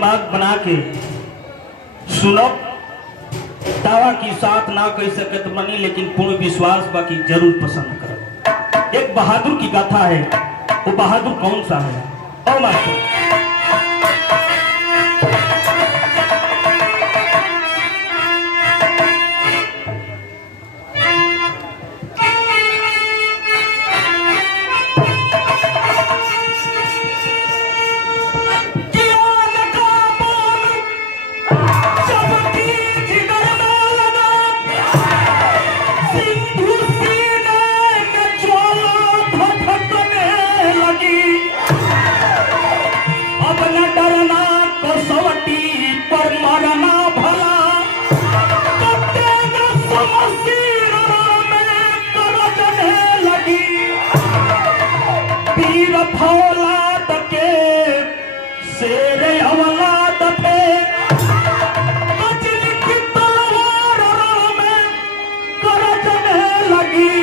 दिमाग बना के सुनो। दावा की साथ ना कह सके तो मनी, लेकिन पूर्ण विश्वास बाकी जरूर पसंद करो। एक बहादुर की गाथा है, वो बहादुर कौन सा है? और मास्टर फौलाद के शेर औलाद थे, बजरी की तलवारों में गरजने लगी।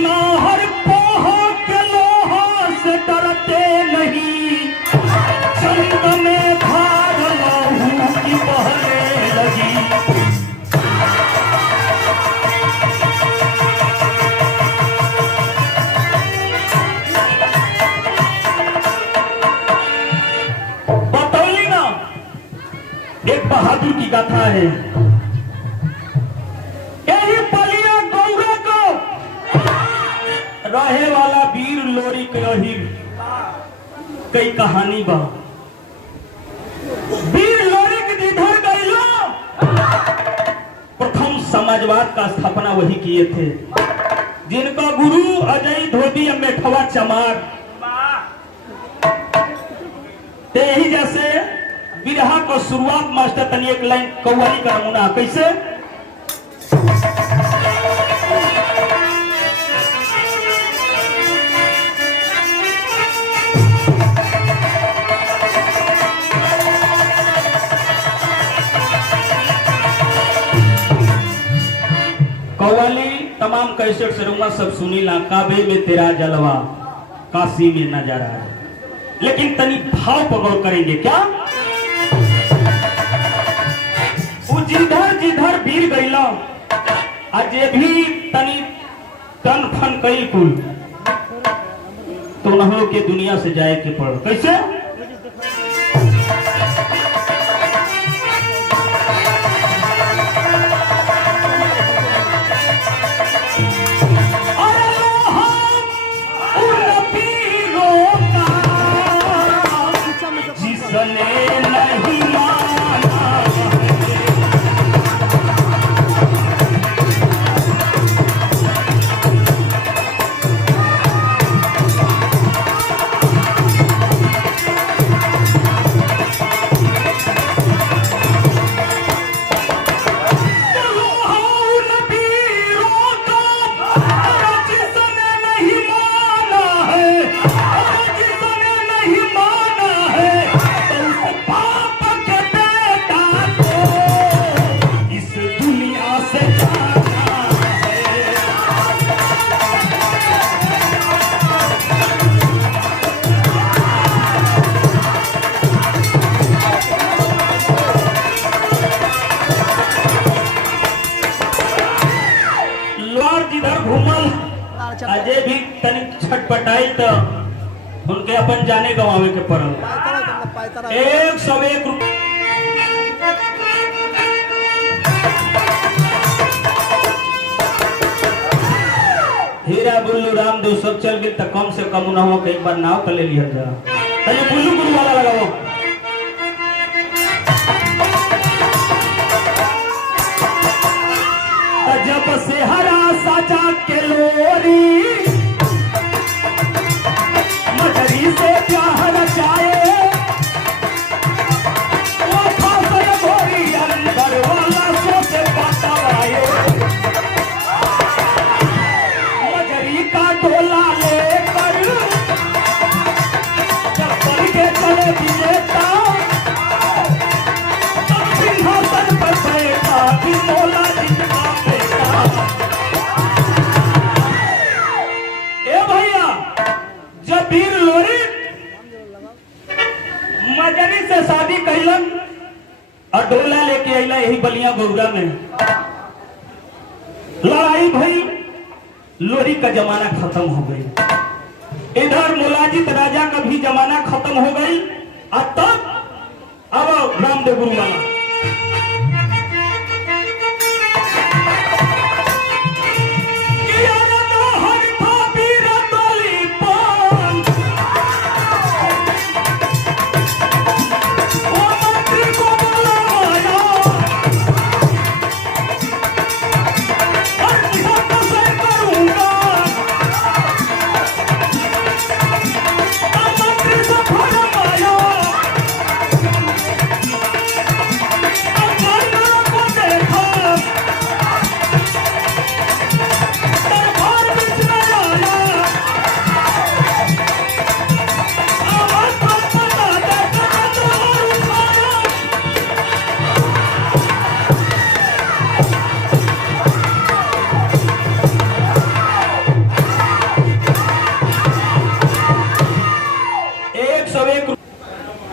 नाहर पोह के लोहा से डरते नहीं, जंग में भाग लहू की बहने लगी। एक बहादुर की गाथा है। यही पलिया गौरा को रहे वाला वीर लोरी के अहिर कई कहानी बा। वीर लोरी के जिधर गईलो प्रथम समाजवाद का स्थापना वही किए थे, जिनका गुरु अजय धोबी मेठवा चमार। यही जैसे बिरहा को शुरुआत मास्टर तनी एक लाइन कव्वाली का नमूना कैसे? कव्वाली तमाम कैसेट से रूमा सब सुनी ला। काबे में तेरा जलवा, काशी में नजारा है, लेकिन तनी भाव पकड़ करेंगे क्या? जिधर जिधर वीर गईला आज भी तनी तन फन कई कुल तो नहरों के दुनिया से जाए के पड़। कैसे? अजय भी तनी छटपटाई तो उनके अपन जाने गवावे के पड़ल। 101 रुपया हीरा बुल्लू राम दो सब चल गए तो कम से कम उन्होंने के एक बार नाव कर ले लिया जा। तनी बुल्लू गुरु वाला लगाओ। जब से हरा साचा के लोरी मजरी से प्यार जाए, वो फांसे गोरी अंदर वाला सोचे पटाए। मजरी का टोला लेकर जब पल के चले विजेता, तब सिंहासन पर बैठा कि मौला जितना यही बलिया गौरा में लड़ाई भई, लोरी का जमाना खत्म हो गई। इधर मोलाजित राजा का भी जमाना खत्म हो गई। और तब अब रामदेव गुरु वाला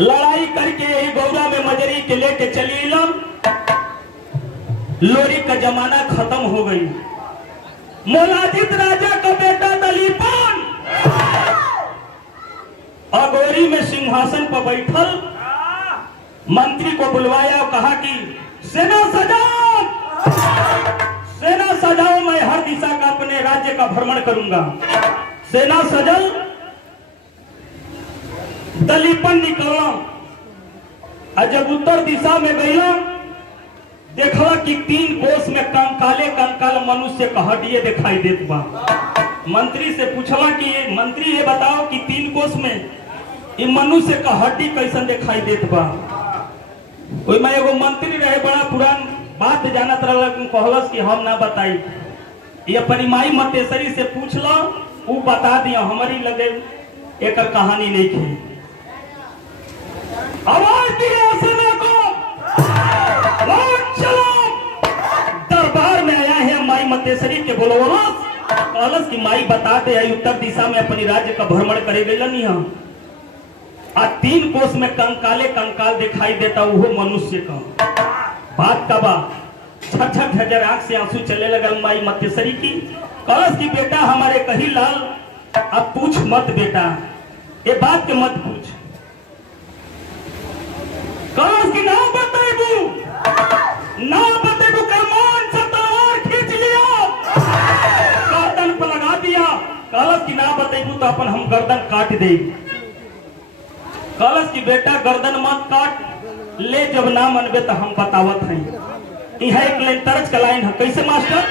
लड़ाई करके गौरा में मजरी के लेके चली लम। लोरी का जमाना खत्म हो गई। मोलाजित राजा का बेटा दलीपन अगोरी में सिंहासन पर बैठल मंत्री को बुलवाया और कहा कि सेना सजाओ, सेना सजाओ, मैं हर दिशा का अपने राज्य का भ्रमण करूंगा। सेना सजल, दलीपन निकला और जब उत्तर दिशा में गया देखा कि 3 कोस में कंकाले कंकाल मनुष्य का हड्डिये दिखाई देत बा। मंत्री से पूछला कि मंत्री ये बताओ कि 3 कोस में ये मनुष्य का हड्डी कैसन दिखाई देत बा। कोई मैं एगो मंत्री रहे, बड़ा पुरान बात जानत रहा, कहलस कि हम ना बताई। ये अपनी माई मतेसरी से पूछ लो, वो बता दिया। हमारी लगे एक कहानी नहीं थी। आवाज दिया सेना को, चलो। दरबार में आया है माई मतेसरी के बोलवलस, कहलस कि माई बता दे उत्तर दिशा में अपनी राज्य का भ्रमण करे गई हम। आ 3 कोस में कंकाले कंकाल दिखाई देता वो मनुष्य का। बात का बा झरझर झरझर आंख से आंसू चले लगल माई मतेसरी की। कहलस कि बेटा हमारे कही लाल, अब पूछ मत बेटा, ये बात के मत पूछ। कहलस कि ना बतेबू, ना बतेबू, कमान से तलवार खींच लिया, गर्दन पर लगा दिया। कहलस कि ना बतेबू तो अपन हम गर्दन काट दे। कहलस कि बेटा गर्दन मत काट ले, जब ना मनबे तो हम बतावत हैं। यह एक लाइन तर्ज का लाइन है, कैसे मास्टर?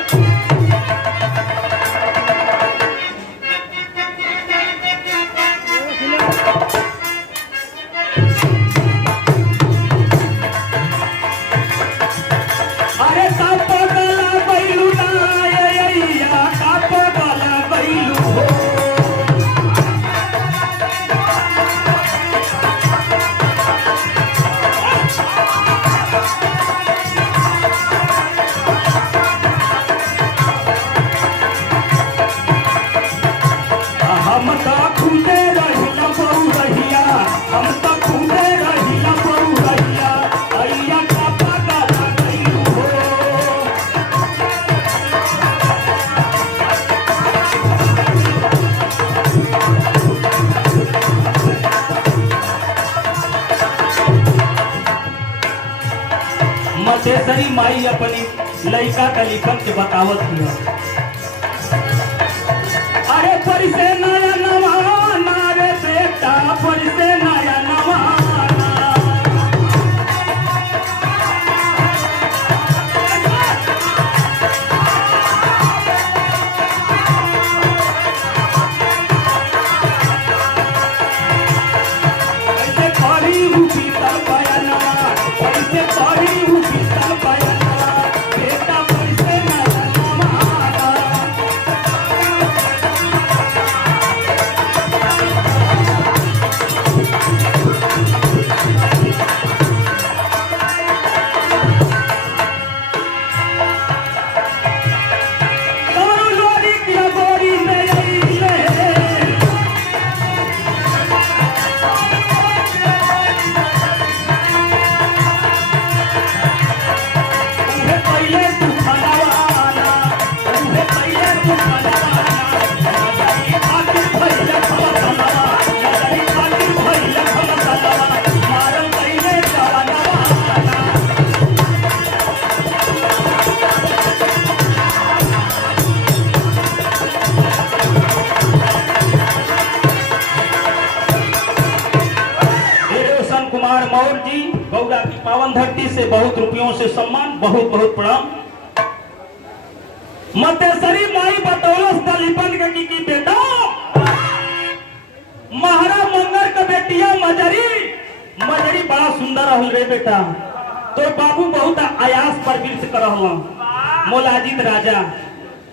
मतेसरी माई अपनी लड़का दलीपन के बतावत हुआ, अरे परिसे नया नवाना रे बेटा, परिसे नया नवाना। ऐसे खड़ी रूपी तर बयानवा, ऐसे खड़ी रूपी तर बयानवा, बेटा परिसे नया नवाना। गांव से सम्मान, बहुत बहुत प्रणाम। मतेसरी माई बतौलस दलीपन के की बेटा महारा मंगर का बेटिया मजरी मजरी बड़ा सुंदर रहल रे बेटा। तो बाबू बहुत आयास पर वृक्ष कर मोलाजित राजा।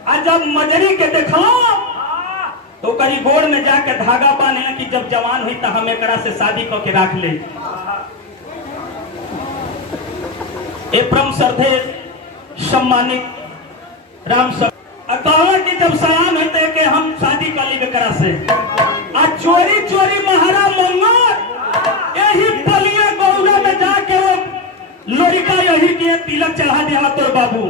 आज जब मजरी के देखलो तो करी गोड़ में जाके धागा बांधे कि जब जवान हुई तो हम एकरा से शादी करके रख ले। ए परम श्रद्धे सम्मानित राम सर कहला कि जब सयान होते के हम शादी कर ली एकरा से। आ चोरी चोरी महारा मंगर यही पलिया गौरा में जाके वो लोरिका यही के तिलक चढ़ा दिया तोर बाबू।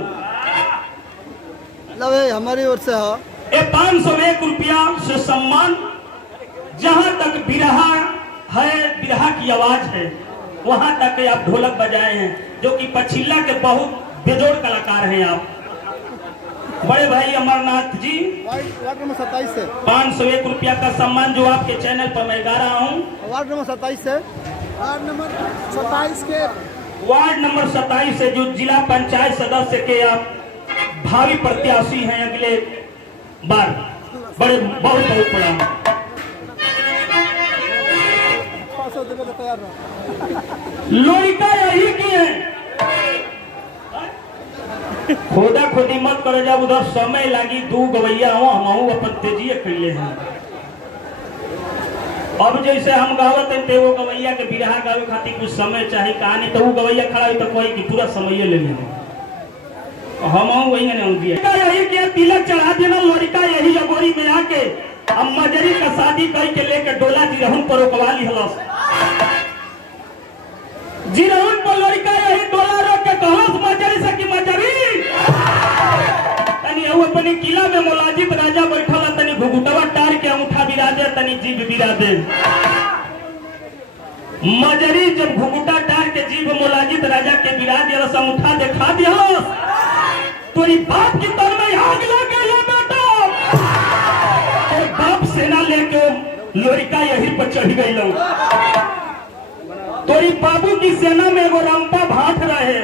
हमारी ओर से है ये 501 रुपया से सम्मान। जहां तक बिरहा है, बिरहा की आवाज है, वहां तक आप ढोलक बजाए हैं, जो कि पछिल्ला के बहुत बेजोड़ कलाकार हैं आप। बड़े भाई अमरनाथ जी वार्ड नंबर 27 से 501 रुपया का सम्मान जो आपके चैनल पर मैं गा रहा हूँ। वार्ड नंबर 27 से वार्ड नंबर 27 से जो जिला पंचायत सदस्य के आप भावी प्रत्याशी हैं अगले बार, बड़े बहुत बहुत प्रणाम। लोरिका यही की है, खोदा खोदी मत करे, जब उधर समय लगी दू गवैया हो हम अपन तेजिए कैले हैं। अब जैसे हम गावत हैं वो गवैया के बिरहा गावे खातिर कुछ समय चाहिए, कहानी तो वो गवैया खड़ा हुई तो कोई की पूरा समय ले लेंगे। हम वही नहीं दिया यही के तिलक चढ़ा देना। लोरिका यही अगोरी में आके अब मजरी का शादी करके लेके डोला जिरहुन पर रोकवा ली हलस। जिरहुन पर लोरिका यही डोला रोक के कहलस मजरी से कि मजरी तनी वो अपने किला में मोलाजित राजा बैठल तनी घुघुटवा टार के अंगूठा बिरा दे, तनी जीभ बिरा दे। मजरी जब घुघुटा टार के जीभ मोलाजित राजा के बिरा दिया, अंगूठा दिखा दिया, तोरी बाप की तर में आग लग गई है बेटा। तो बाप सेना लेके लोरिका यही पर चढ़ गई लोग। तोरी बाबू की सेना में वो रंपा भाट रहे,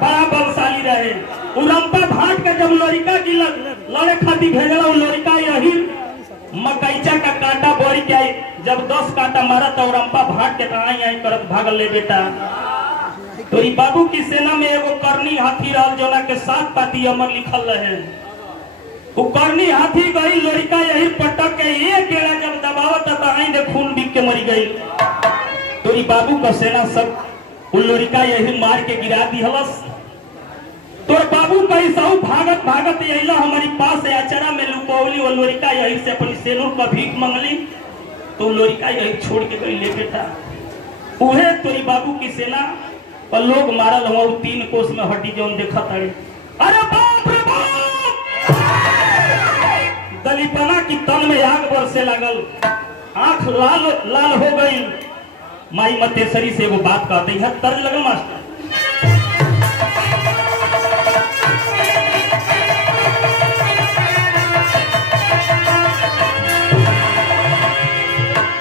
बड़ा बलशाली रहे। वो रंपा भाट का जब लोरिका की लड़े खाती भेजला, लोरिका यही मकईचा का कांटा बोरी के आई, जब 10 कांटा मारा तो रंपा भाट के आई करत भागल ले बेटा। तो बाबू की सेना में एगो करनी हाथी रहल, जोना के 7 पाती अमर लिखल रहे। वो करनी हाथी गई, लोरिका यही पटक के एक गेड़ा जब दबावत तो खून बिक के मरी गई। तो बाबू का सेना सब लोरिका यही मार के गिरा दी हलस। तो बाबू कही सब भागत भागत यही हमारी पास अचरा में लुकौली और लोरिका यही से अपनी सेनों का भीख मंगली। तो लोरिका यही छोड़ के गई ले बेटा। उहे तोरी बाबू की सेना और लोग मारल हुआ 3 कोस में हड्डी जौन देखा तारे। अरे बाप रे बाप, दलीपना की तन में आग बरसे लगल, आंख लाल लाल हो गई। माई मतेसरी से वो बात कहते हैं, तर्ज लगल मास्टर।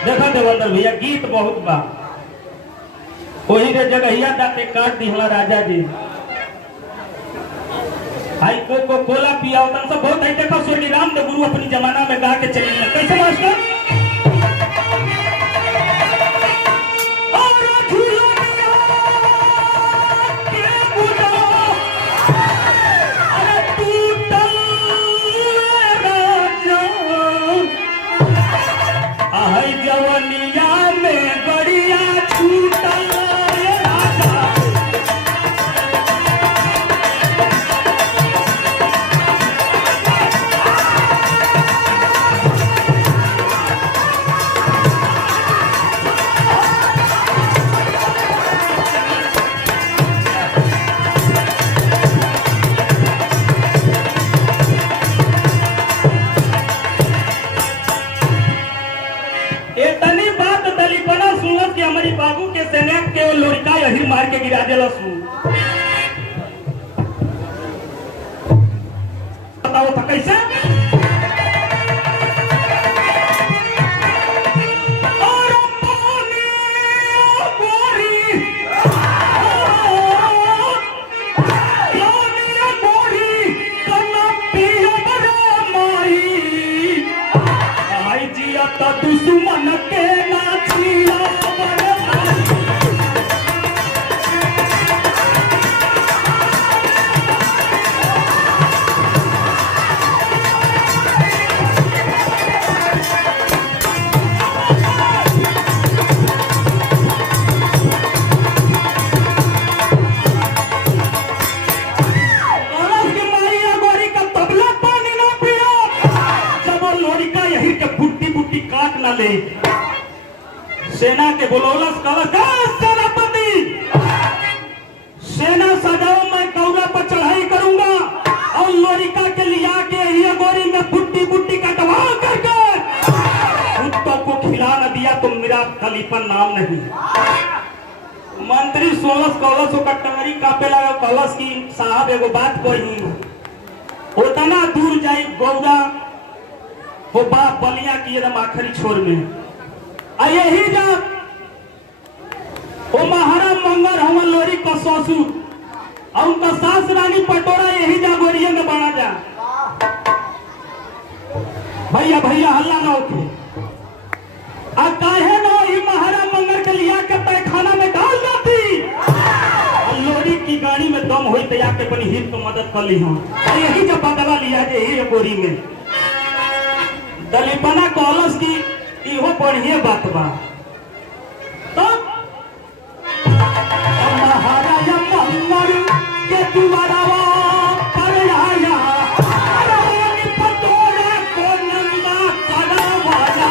देखा देवेंद्र भैया गीत बहुत बा, वही रे जगहिया जाते काट दिहला राजा जी। आई को कोला पिया तन सब बहुत है। देखो स्वर्गीय रामदेव गुरु अपनी जमाना में गा के चली कैसे मास्टर। जवनिया में बढ़िया छूटल बाबू के सेना के लोरिका यही मार के गिरा दिया। बताओ था कैसे। ले सेना के बोलौलस कहलस सेनापति सेना सजाओ, मैं गौरा पर चढ़ाई करूंगा और लोरिका के लिया के ही गोरी में बुट्टी बुट्टी कटवा करके कुत्तों को खिला न दिया तो मेरा खलीफा नाम नहीं। मंत्री सोलस कौलस का टंगरी कापे लगा, कौलस की साहब एगो बात कही, उतना दूर जाई गौरा वो बाप बलिया की एकदम आखिरी छोर में आ यही जा वो महाराज मंगर हम लोरी का ससुर और उनका सास रानी पटोरा यही जा गोरिया में बना जा। भैया भैया हल्ला ना उठे आ काहे ना ही महाराज मंगर के लिया के तहखाना में डाल जाती लोरी की गाड़ी में दम हुई तो जाके अपनी हित को मदद कर ली हम यही जब बदला लिया जे यही गोरी में दलीपना कॉलस की इहो बढ़िया बात बा। तो महाराजा मंगर के द्वारा पर आया रानी पटोरा को नंदा करवाया।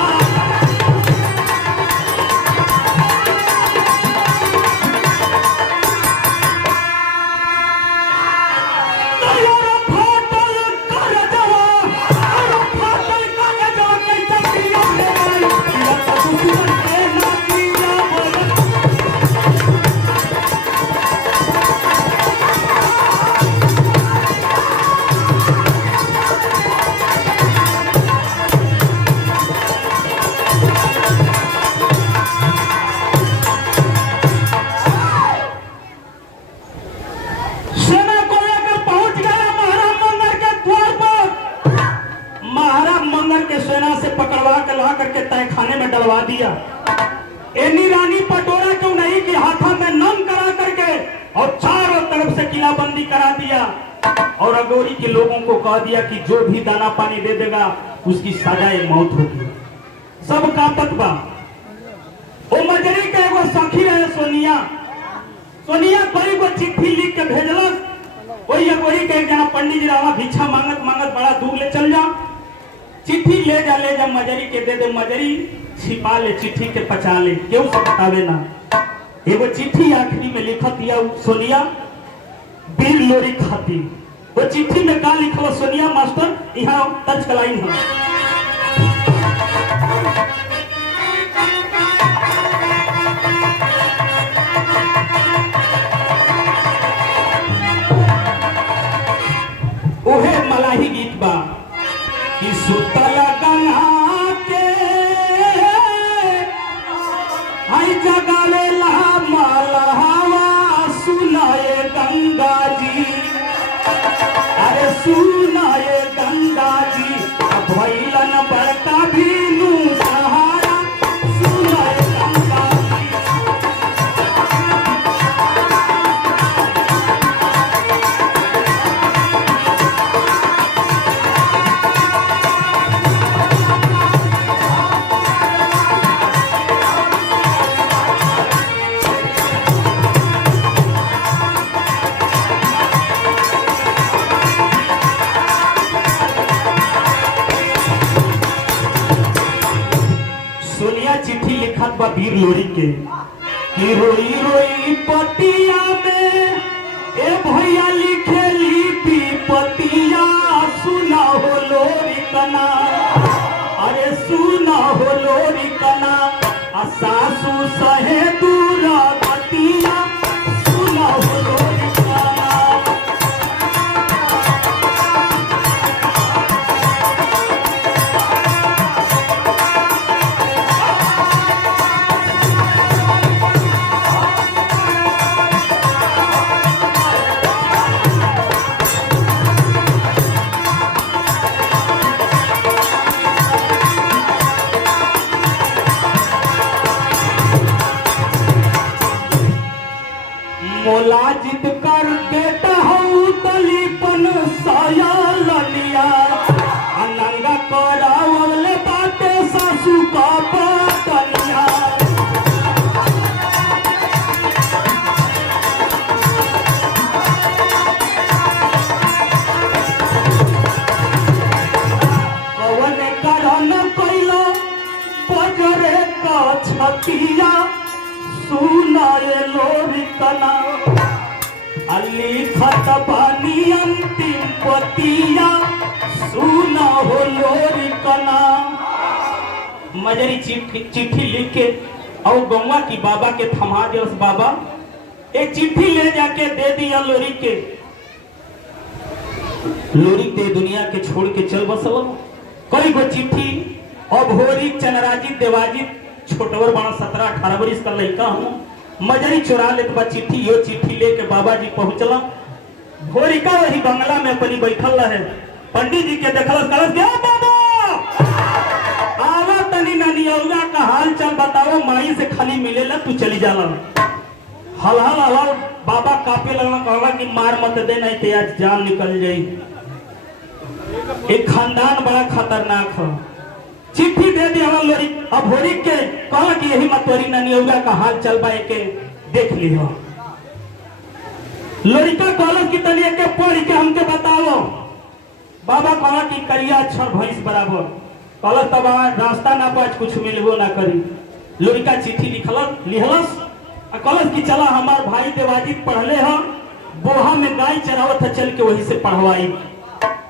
डलवा दिया एनी रानी पटोरा क्यों नहीं कि हाथों में नम करा करके और चारों तरफ से किलाबंदी करा दिया और अगोरी के लोगों को कह दिया कि जो भी दाना पानी दे देगा उसकी सजाए मौत होगी। सब कापत बा वो मजरी के एगो सखी रहे सोनिया, सोनिया कोई को चिट्ठी लिख के भेजलस वही अगोरी के जना पंडित जी रहा भिक्षा मांगत मांगत बड़ा दूर ले चल जा, चिट्ठी ले जा मजरी के दे दे, मजरी छिपा ले चिट्ठी के पचा ले क्यों से बतावे ना। एगो चिट्ठी आखिरी में लिखत दिया सोनिया बीर लोरी खाती, वो चिट्ठी में का लिखो सोनिया मास्टर यहाँ तर्ज कलाई है। ओहे मलाही गीत बा कि सुतला गंगा के आई जगावेला मलहवा सुनाए गंगा जी, अरे सुनाए गंगा जी भैलन बड़का भीनु सहारा सुनाए गंगा जी। चिट्ठी लिखत बा वीर लोरी के कि रोई रोई पतिया में ए भैया लिखे लिपि पतिया सुना हो लोरी कना, अरे सुना हो लोरी कना सासू सहे दूर पतिया सुना हो लोरी कना। ये लोरी कना लिखत बानी अंतिम पतिया सुना हो लोरी कना। मजरी चिट्ठी लिख के और गौवा की बाबा के थमा दिया। उस बाबा एक चिट्ठी ले जाके दे दिया लोरी के। लोरी ते दुनिया के छोड़ के चल बसल। कई गो चिट्ठी अब होरी चनराजी देवाजी छोटवर बड़ा 17-18 वर्ष का लड़का हूँ। मजरी चुरा लेत बा चिट्ठी। यो चिट्ठी लेके बाबा जी पहुंचला। भोरिका वही बंगला में अपनी बैठल रहे। पंडित जी के देखल गया बाबा आवा तनी ननियौरा का हाल चाल बताओ। माई से खाली मिलेला तू चली जाला। हल हल हल बाबा कापे लगना। कहला कि मार मत दे नहीं तो आज जान निकल जाई। एक खानदान बड़ा खतरनाक है। चिट्ठी दे दी हमारे लोरी। अब भोरी के कहा कि यही मतवरी ननियौरा का हाल चल पाए के देख लियो। लड़का कॉलेज की तलिए के पढ़ के हमके बताओ। बाबा कहा कि करिया अच्छा भैंस बराबर। कॉलेज तब रास्ता ना पाच कुछ मिलबो ना करी। लड़का चिट्ठी लिखलस कॉलेज की चला हमार भाई देवाजी पढ़ले ह बोहा में गाय चरावत है चल के वही से पढ़वाई।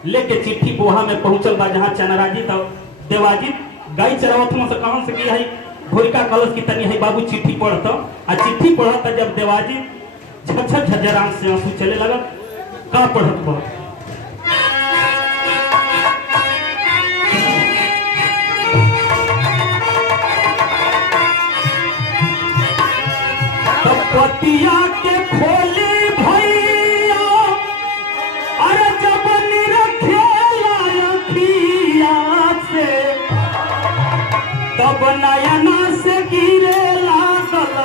लेके चिट्ठी बोहा में पहुंचल बा जहाँ चनराजी तब देवाजी गाय चरावत से कहां से किया है। भोरिका कलश की तनी है बाबू चिट्ठी पढ़ता। आ चिट्ठी पढ़ता जब देवाजी झझर झझर आंख से आंसू चले लगा। का पढ़त बा पतिया के खोली भैया अरे जब निरखेला अखिया से तब नयना से गिरे लागल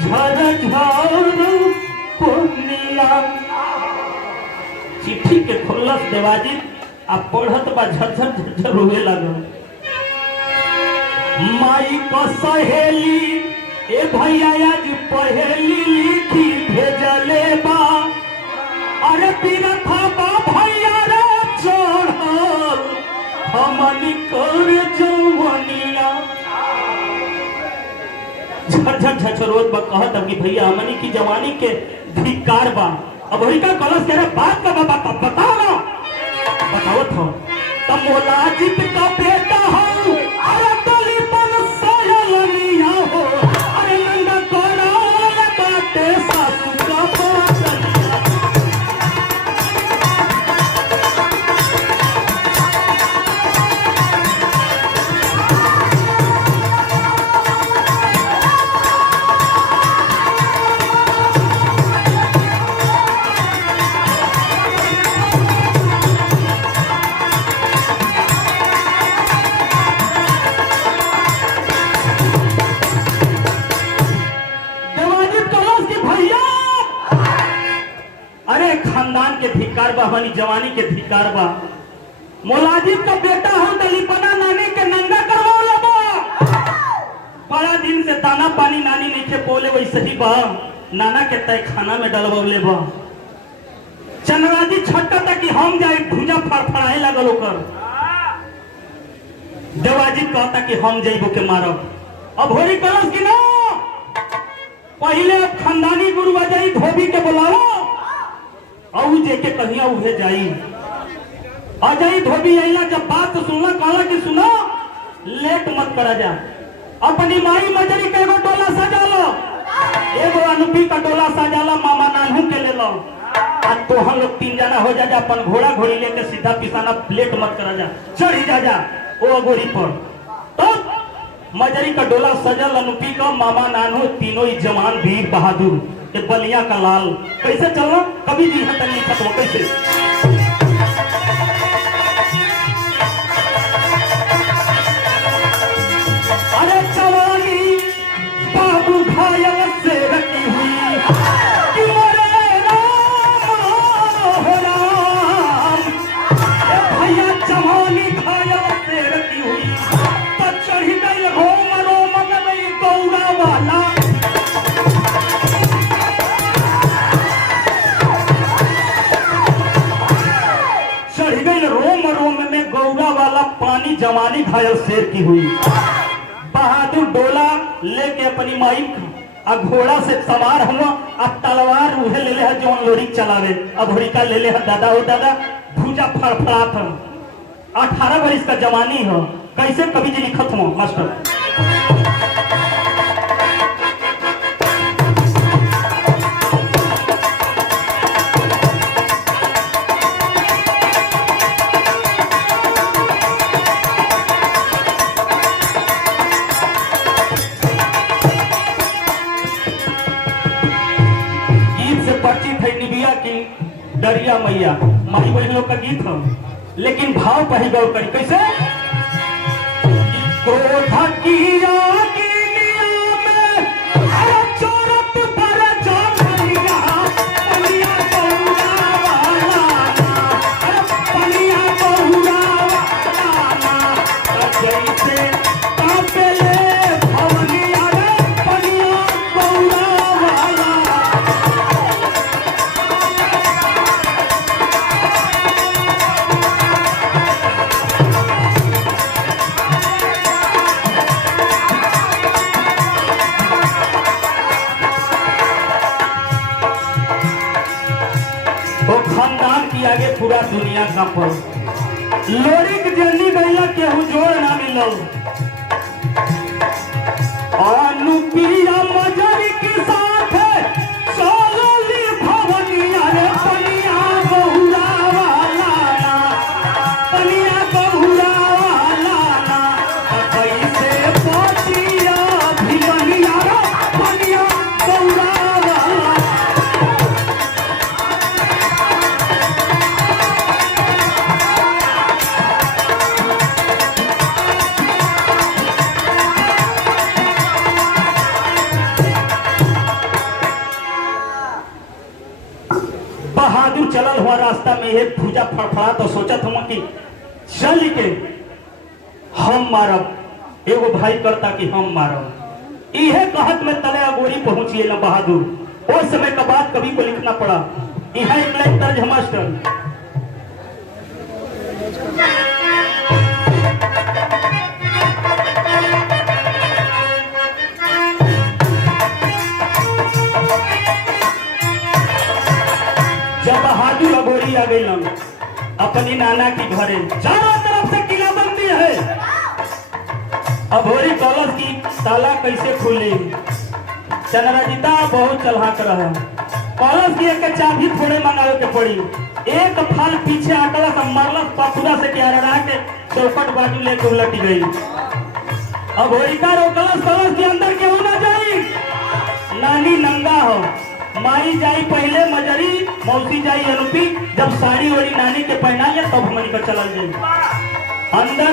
झरझर पुनिया। चिट्ठी के खोलस देवाजी आ पढ़त बा झरझर झरझर रोए लागल। माई का सहेली ए भैया आज पहेली लिखी भेजले बा। अरे तीरथा बा भैया रे चढ़ल हमनी कर जवनिया। झरझर झरझरोत बा कहत अब कि भैया हमनी की जवानी के धिक्कार बा। अब वही का कलश कह रहा बात का बाबा तब बताओ ना। बताओ तो तब मोलाजित का बेटा हो। अरे दलिपन सयलनिया हो। खानदान के धिक्कार बा हमारी जवानी के धिक्कार बा। मोलाजिब का बेटा हो दलीपना नानी के नंगा करवा बा। बड़ा दिन से दाना पानी नानी नहीं खे बोले वैसे ही बा। नाना के तय खाना में डलवले बा। चनराजी छटका था कि हम जाए भुजा फड़फड़ाए लगल ओकर। देवाजी कहता कि हम जाइबो के मारब। अब होरी कलश की ना पहले खानदानी गुरु जाई धोबी के बुलाओ और जेके कहिया उहे जाई। अजय धोबी आइला जब बात सुनला कहला कि सुनो लेट मत करा जा। अपनी माई मजरी के एगो टोला सजा लो। एगो अनुपी का टोला सजा लो। मामा नानू के ले लो। आज तो हम लोग 3 जना हो जा। अपन घोड़ा घोड़ी लेके सीधा पिसाना लेट मत करा जा। चढ़ी जा ओ अगोरी पर। तो मजरी का डोला सजल अनुपी का मामा नानू तीनों ही जवान वीर बहादुर के बलिया का लाल। कैसे चलना कभी जी हतन लिखत हो कैसे। अरे जवानी बाबू घायल से रखी हुई कि मोरे राम भैया जवानी घायल से रखी हुई तो चढ़ी गई रोम रोम में गौरा वाला। रोम रोम में गौरा वाला पानी जवानी घायल शेर की हुई। बहादुर डोला लेके अपनी माई आ घोड़ा से सवार हुआ आ तलवार उहे ले ले है जो लोरी चलावे। अब होरिका ले ले है दादा हो दादा भूजा फड़फड़ात है 18 बरिस का जवानी हो। कैसे कवि जी लिखत हो मास्टर? दरिया मैया माई बहन लोग का गीत हो, लेकिन भाव पर ही गौर करी कैसे? क्रोध किया आगे पूरा दुनिया का पर लोरी के जल्दी गैया केहू जोड़ ना मिलो। अनुपिया मजरी के साथ सोलली भवनिया रे पनिया बहुरा वाला ना, पनिया बहुरा वाला ना, कैसे पतिया भिवनिया रे पनिया बहुरा वाला। बहादुर चलल हुआ रास्ता में एक भूजा फड़फड़ा तो सोचत हम कि चल के हम मारब। एगो भाई करता कि हम मारब। इहे कहत में तले अगोरी पहुंचिए न बहादुर। उस समय का बात कवि को लिखना पड़ा। यहाँ एक लाइन तर्ज मास्टर। जब बहादुर अगोरी आ गई अपनी नाना की घरे, चारों तरफ से किलाबंदी है। अघोरी कॉलेज की ताला कैसे खुली? चंद्रजीता बहुत चलहाक रहा। कॉलेज की एक चाबी थोड़े मंगावे के पड़ी। एक फाल पीछे आटला से मरला पथुरा से क्या के चौपट बाजू लेके उलट गई। अघोरी का रोकलस कॉलेज के अंदर क्यों ना जाई? नानी नंगा हो, माई जाई पहले मजरी, मौसी जाई अनुपी। जब साड़ी वाड़ी नानी के पहना ले तब हमनी का चलल जाई। अंदर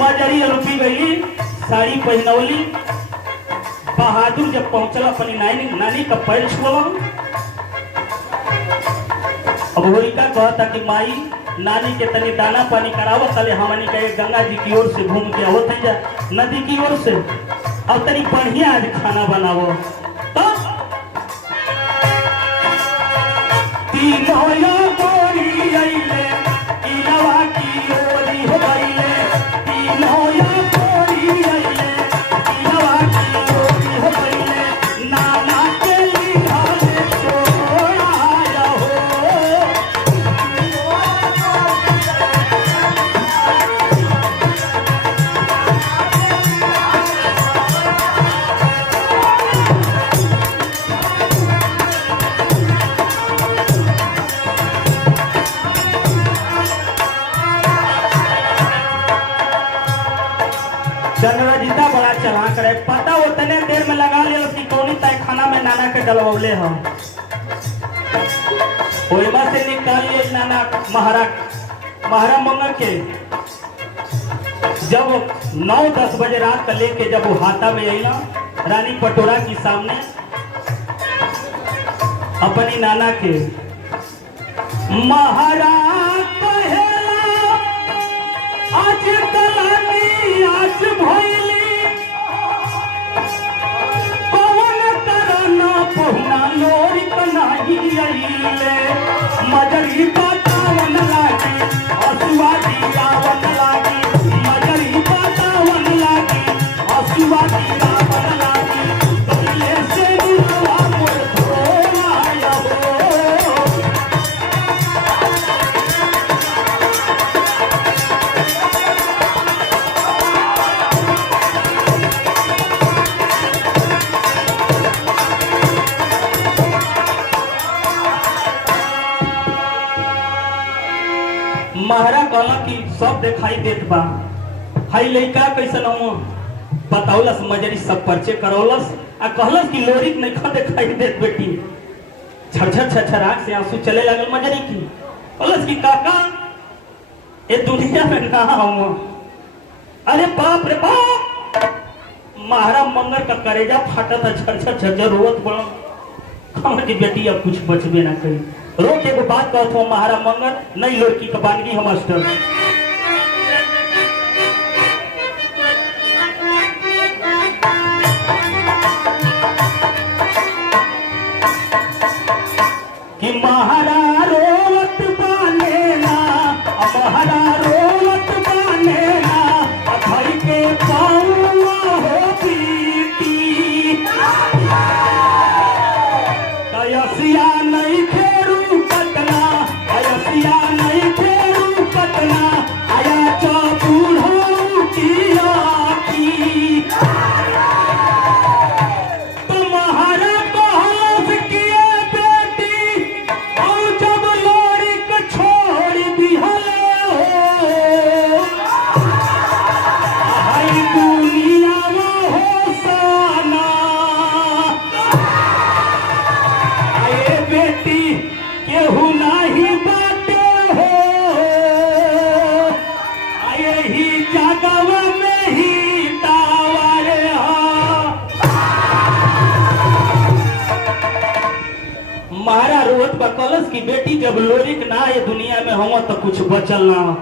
मजरी अनुपी गई, साड़ी पहनौली। बहादुर जब पहुंचल अपनी नानी का पैर छुआ। अब होरिका कहता कि माई नानी के तनी दाना पानी करावो, तले हमनी का एक गंगा जी की ओर से घूम के आवत है जा नदी की ओर से, और तनी बढ़िया आज खाना बनावो। तब तीनों गोरी आइले इलावा की ओरी हो गईले। तीनों गोरी आइले इलावा की ओरी हो गईले। नाना के लिहाले छोड़ाया हो। चंद्रजीता बड़ा चलाक रहे। पता उतने देर में लगा ले कि कौनी तय खाना में नाना के डलवले हम। ओइमा से निकाल लिए नाना महारा मंगल के। जब 9-10 बजे रात का लेके जब वो हाथा में अला रानी पटोरा की सामने अपनी नाना के महाराज पहला आज कलानी आज भइली पवन तरना पहुना लोरी कनाही आइले। मजरी बतावन लागी हसुआ दियावन लागी। मजरी बतावन लागी हसुआ दियावन लागी। पहले से महारा कहला कि सब दिखाई देत बा। हाई लइका कैसन हो बताउलस, मजरी सब पर्चे करौलस आ कहलस कि लोरिक नहीं खा दिखाई देत बेटी। छरछर छरछर आंख से आंसू चले लगल मजरी की। कहलस कि काका ये दुनिया में ना हूं। अरे बाप रे बाप, महारा मंगर का करेजा फाटा था, छरछर छरछर रोवत बड़ा। कहल की बेटी अब कुछ बचबे ना करी। रो के एगो बात कहत हो महारा मंगर, नहीं लड़की का बानगी हम मास्टर। कि महारा रोवत बानेला, महारा रोवत बानेला, भाई के पाऊआ हो पीती। कयसिया नहीं फेरू पटना, कयसिया नहीं फेरू पटना, आया चौबूढ़ो की आखी। तो महारा कहलस किए बेटी, और जब लोरी को छोड़ दिहले हो, हाय दुनिया में हो साना। आए बेटी केहू नहीं बाटे हो, आए ही जगवा में ही टावर हो। महारा रोवत बा कलश की बेटी जब लोरिक ना ये दुनिया में हुआ तो कुछ बचल ना हो।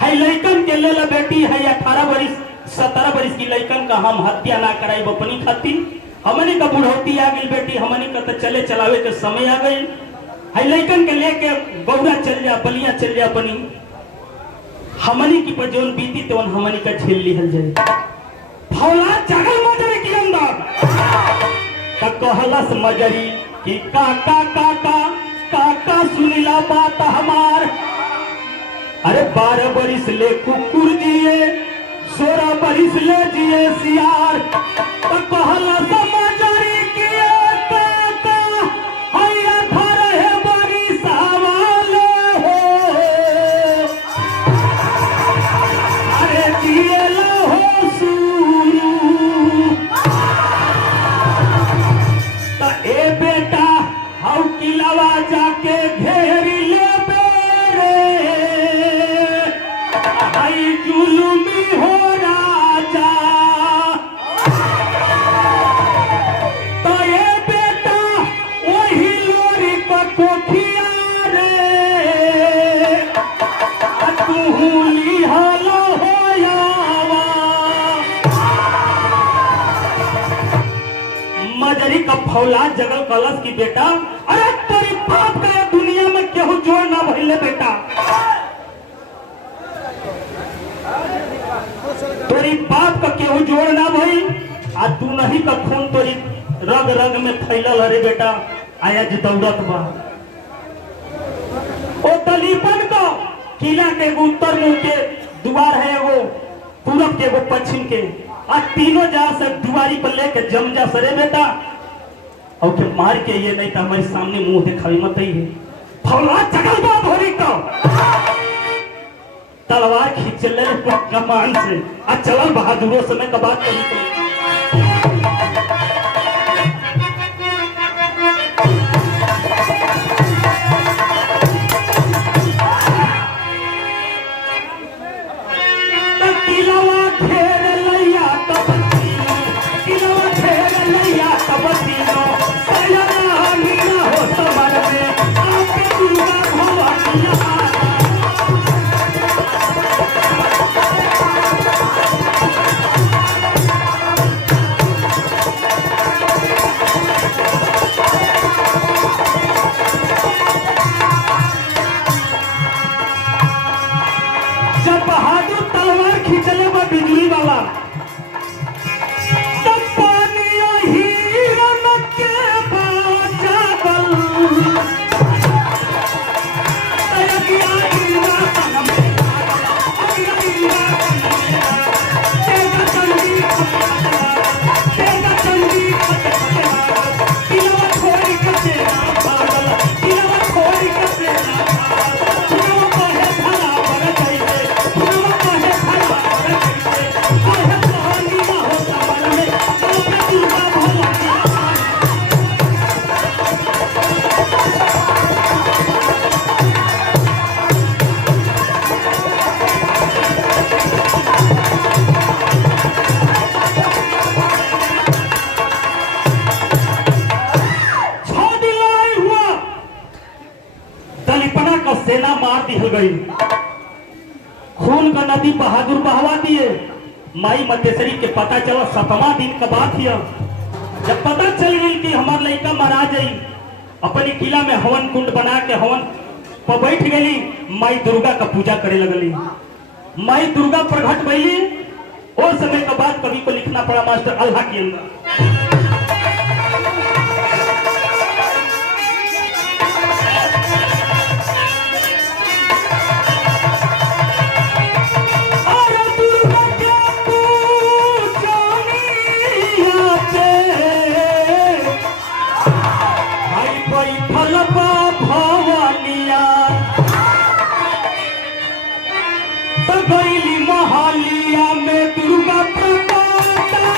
है लइकन के ले बेटी है 18 बरिस 17 बरिस की लइकन का हम हत्या ना कराई अपनी खातिर। हमनी का बुढ़ौती आ गई बेटी, हमनी का तो चले चलावे के समय आ गई। है लइकन के लेके गौरा चल जा, बलिया चल जा अपनी। हमनी की पर जोन बीती तो हमनी का झेल लिहल जाए। फौलाद जगल मजरी की अंदर तो कहलस मजरी कि काका काका काका सुनिला बात हमार। अरे 12 बरिस ले कुकुर जिए, 16 बरिस ले जिए सियार। तो कहलस मजरी किए काका हैया 18 बरिस वाले हो। अरे जिएला हो सुरू। तो ए बेटा हौ किलावा जाके घेरी ले बेरे, हाय जुलुमी हो राजा। तो ए बेटा वही लोरी का कोठिया रे, तू लिहल हो यावा। मजरी का फौलाद जगल कलश की बेटा, अरे तेरी बाप का दुनिया में केहू जोड़ ना भइले बेटा। तोरी बाप का केहू जोड़ ना भई, आ तू नहीं का खून तोरी रग रग में फैलल अरे बेटा। आया जी दौड़त बा ओ दलीपन को किला के एगो उत्तर मुंह के द्वार है, एगो पूरब के एगो पश्चिम के, आ तीनों जा से दुआरी पर लेके जम जा सरे बेटा। और के मार के ये नहीं तो हमारे सामने मुंह दिखाई मत ही है। फौलाद जगल बा भोरी को तलवार खींच ले कमान से आ चलल बहादुरों समय का बात करी तो। जब बहादुर तलवार खींचले बा बिजली वाला, तब पानिया हिरन के बाजा बल। दलीपना का सेना मार दी गई, खून का नदी बहादुर बहवा दिए। माई मतेश्वरी के पता चला 7वां दिन का बात हिया, जब पता चल गई कि हमार लड़का मारा जाई, अपनी किला में हवन कुंड बना के हवन पर बैठ गई। माई दुर्गा का पूजा करे लगली, माई दुर्गा प्रकट भइली। और समय के बाद कवि को लिखना पड़ा मास्टर अल्लाह के अंदर। मोहालिया में दुर्गा प्रकटा,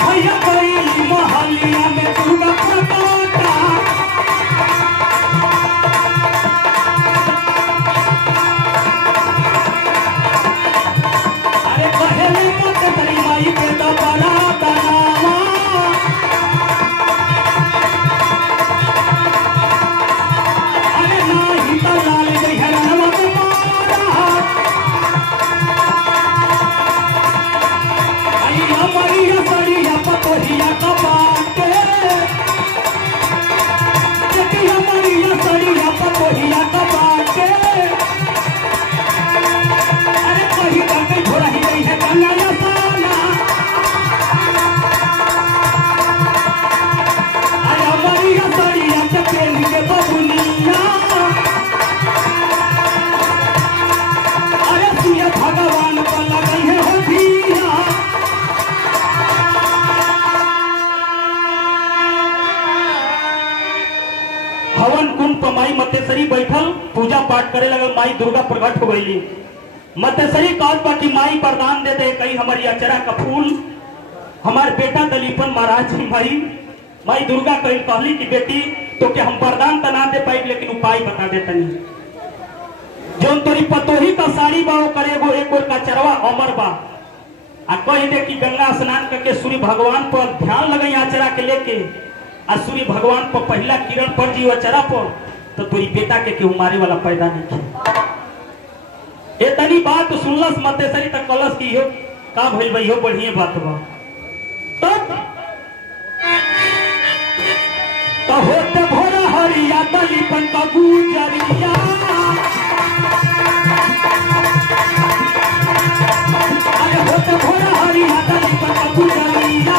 भैया गई मोहालिया में दुर्गा प्रकटा। अरे पहले मत तेरी माई के तो बड़ा बनावा, हवन कुंड पर माई मतेश्वरी बैठल पूजा पाठ करे लगल। माई दुर्गा प्रकट हो गई। मतेश्वरी कहत बा कि माई वरदान दे दे, कहीं हमारी अचरा का फूल हमारे बेटा दलीपन महाराज जी। माई दुर्गा कहीं कहली कि बेटी तो के हम वरदान तो ना दे पाई, लेकिन उपाय बता दे तनी। जो तोरी पतोही का साड़ी बा वो करे वो एक और का चरवा अमर बा, आ कह दे कि गंगा स्नान करके सूर्य भगवान पर ध्यान लगे आचरा के लेके, आ सूर्य भगवान पर पहला किरण पर जी अचरा पर, तो तोरी बेटा के केहू मारे वाला पैदा नहीं किया। इतनी बात सुनलस मतेश्वरी तक कलस की हो का भइल भाई, हो बढ़िया बात बा। तो होते भोरा हरिया दलीपन का गुजरिया, अरे होते भोरा हरिया दलीपन का गुजरिया,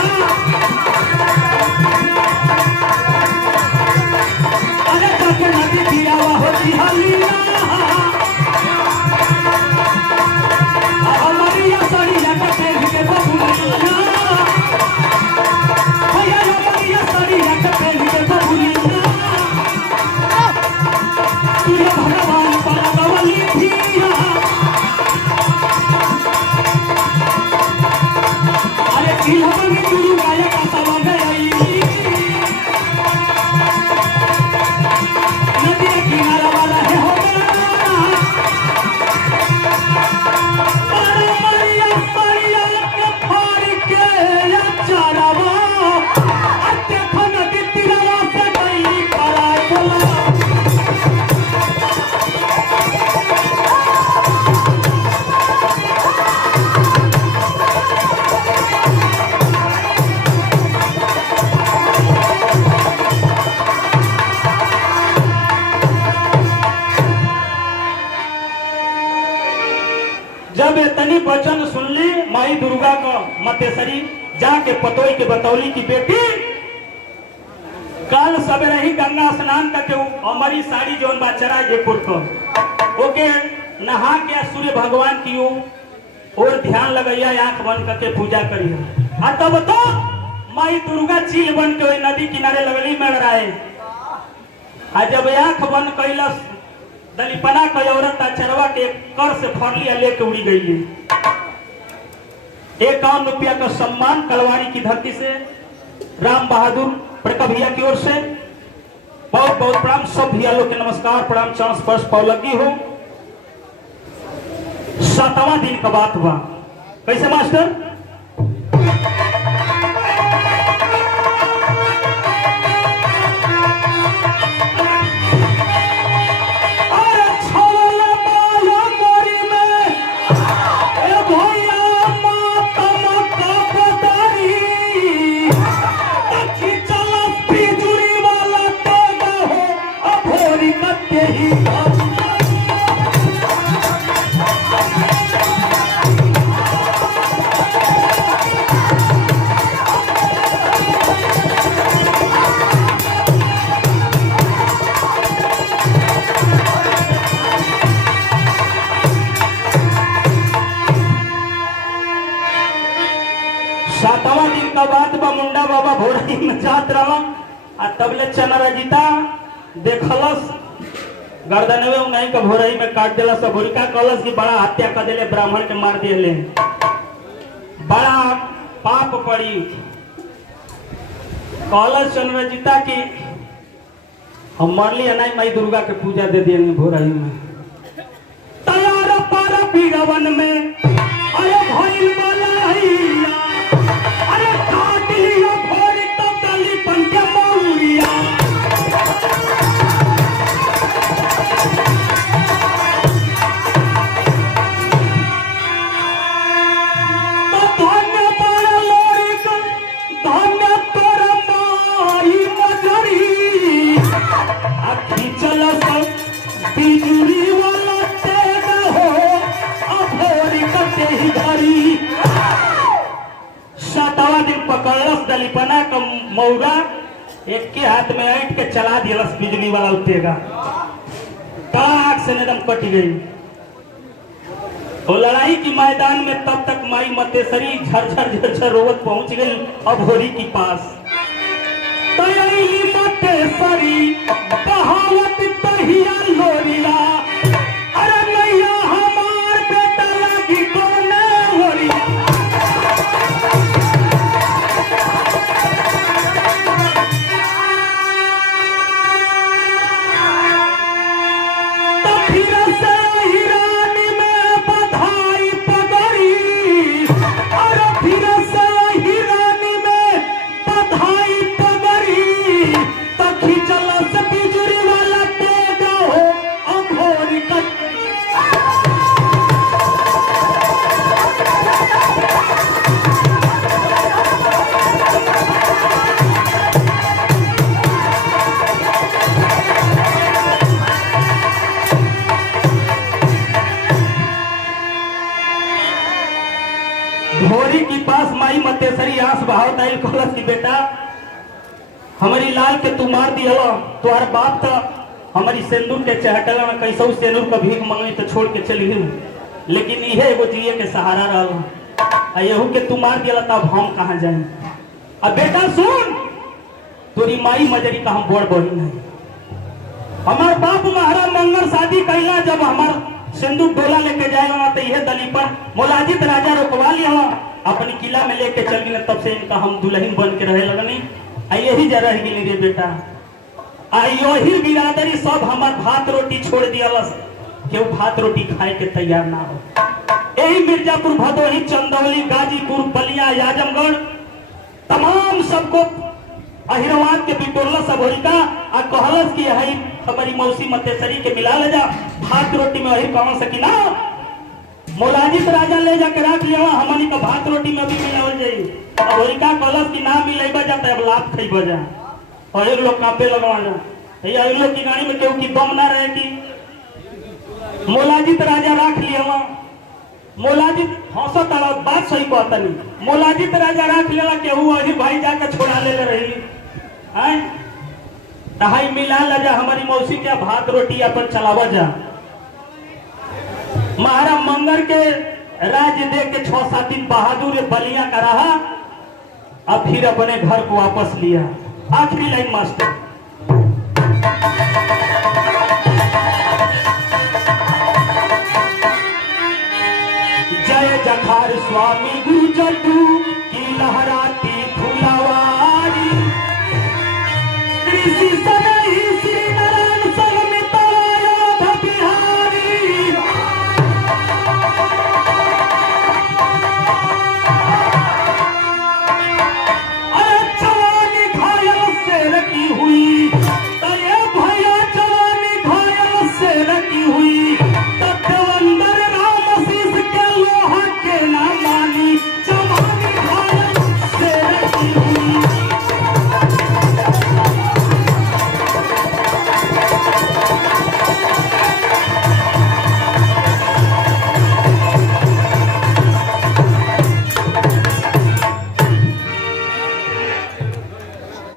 अरे तक नदी दियावा होती हलिया, हमारी सड़िया के पेड़ के बबुलिया, भैया हमारी सड़िया के पेड़ के बबुलिया, सूर्य भगवान पर गवली थिया, अरे किलवन गुरु गाय का सब गई, नदी के किनारा वाला है हो गया, अरे मरिया मरिया के फाड़ के अचारवा, देखो नदी तीरवा से गई पराय बोला। जब इतनी वचन सुन ली माई दुर्गा को मतेश्वरी जाके पतोई के बतौली की बेटी कल सवेरे ही गंगा स्नान करके हमारी साड़ी जोन बाचरा ये पुरको ओके नहा के सूर्य भगवान की और ध्यान लगैया, आंख बंद करके पूजा करिए। आ तब तो माई दुर्गा चील बन के नदी किनारे लगली में रहे। आ जब आंख बंद कैलस दलीपना कई औरत चरवा के कर से फरली लेके उड़ी गई। 51 रुपया का सम्मान कलवारी की धरती से राम बहादुर प्रकट भैया की ओर से बहुत बहुत प्रणाम। सब भैया लोग के नमस्कार प्रणाम, चरण स्पर्श पाव लगी हो। 7वां दिन का बात हुआ कैसे मास्टर, सातवां दिन का बात बा, मुंडा बाबा भोरही में जात रहा आ तबले चनरजिता देखलस गर्दनवे नहीं का भोरही में काट देला। सब होरिका कलस की बड़ा हत्या कर देले, ब्राह्मण के मार देले, बड़ा पाप पड़ी। कलस चनरजिता की हम मारली नहीं, माई दुर्गा के पूजा दे दिए भोरही में। तैयार पारा पीड़वन में अरे भइल बलैया, अरे काट लिया भोरी तो दली बन के मौरिया। तो धन्य बड़ा लोरी का, धन्य तोरा माई मजरी, आ खींचल सब बिजुली वाला तेग हो, अभोरी कटे ही घरी। सातवां दिन पकड़लस दलीपना का मौरा, एक के हाथ में ऐंठ के चला दिलस बिजली वाला उतेगा, ताक से एकदम कट गई। और लड़ाई की मैदान में तब तक माई मतेसरी झरझर झरझर रोवत पहुंच गई अभोरी के पास। तयली मतेसरी कहावत तहिया लोरिया, अरे नैया हमार बेटा लागी कौने होरिया। तो फिर से हिरानी में बधाई पगड़ी, अरे फिर से हिरानी में बधाई पगड़ी। तो खिंचल से बिजुरी वाला तेगा हो, अघोरी कट। भोरी के पास माई मतेसरी आंस बहावत आई, कहलस कि बेटा हमारी लाल के तू मार दिया, तुम्हार बाप तो हमारी सिंदूर के चहटला में कैसौ सिंदूर का भीख मांगी तो छोड़ के चली गई, लेकिन इहे एगो जिए के सहारा रहा। यहू के तू मार दिया तब हम कहाँ जाए। अब बेटा सुन, तोरी माई मजरी का हम बड़ बहिन है। हमार बाप महारा मंगल शादी कैला, जब हमार सिंदूर डोला लेके जाएगा तो यह दलीपन मोलाजित राजा रोकवा लिया, अपनी किला में लेके चल गए। तब से इनका हम दुल्हन बन के रहे लगनी, यही जा रह गई रे बेटा। यही बिरादरी सब हमार भात रोटी छोड़ दिया, केहू भात रोटी खाए के तैयार ना हो। यही मिर्जापुर, भदोही, चंदौली, गाजीपुर, बलिया, आजमगढ़ तमाम सबको अहिरवाद के बिटोरला सब होरिका आ कहलस कि हई हमारी मौसी मतेसरी के मिला ले जा, भात रोटी में अहिर कौन सकी ना। मोलाजित राजा ले जाके रख लिया, हमनी का भात रोटी में भी मिलावल जाई। अब होरिका कहलस कि ना मिलेबा जाता, अब लाभ खइबा जा। अहिर लोग कांपे लगवा जा, अहिर लोग की गाड़ी में केहू की दम ना रहे कि मोलाजित राजा रख लिया। मोलाजित हंसत बात सही कहता नहीं, मोलाजित राजा रख लेला, केहू अहिर भाई जाके छोड़ा ले रही है। मिला लजा हमारी मौसी के भात रोटी अपन चलावा जा। महाराज मंगर के राज्य दे के 6-7 दिन बहादुर बलिया का रहा, अब फिर अपने घर को वापस लिया। आखिरी लाइन मास्टर, जय जखार स्वामी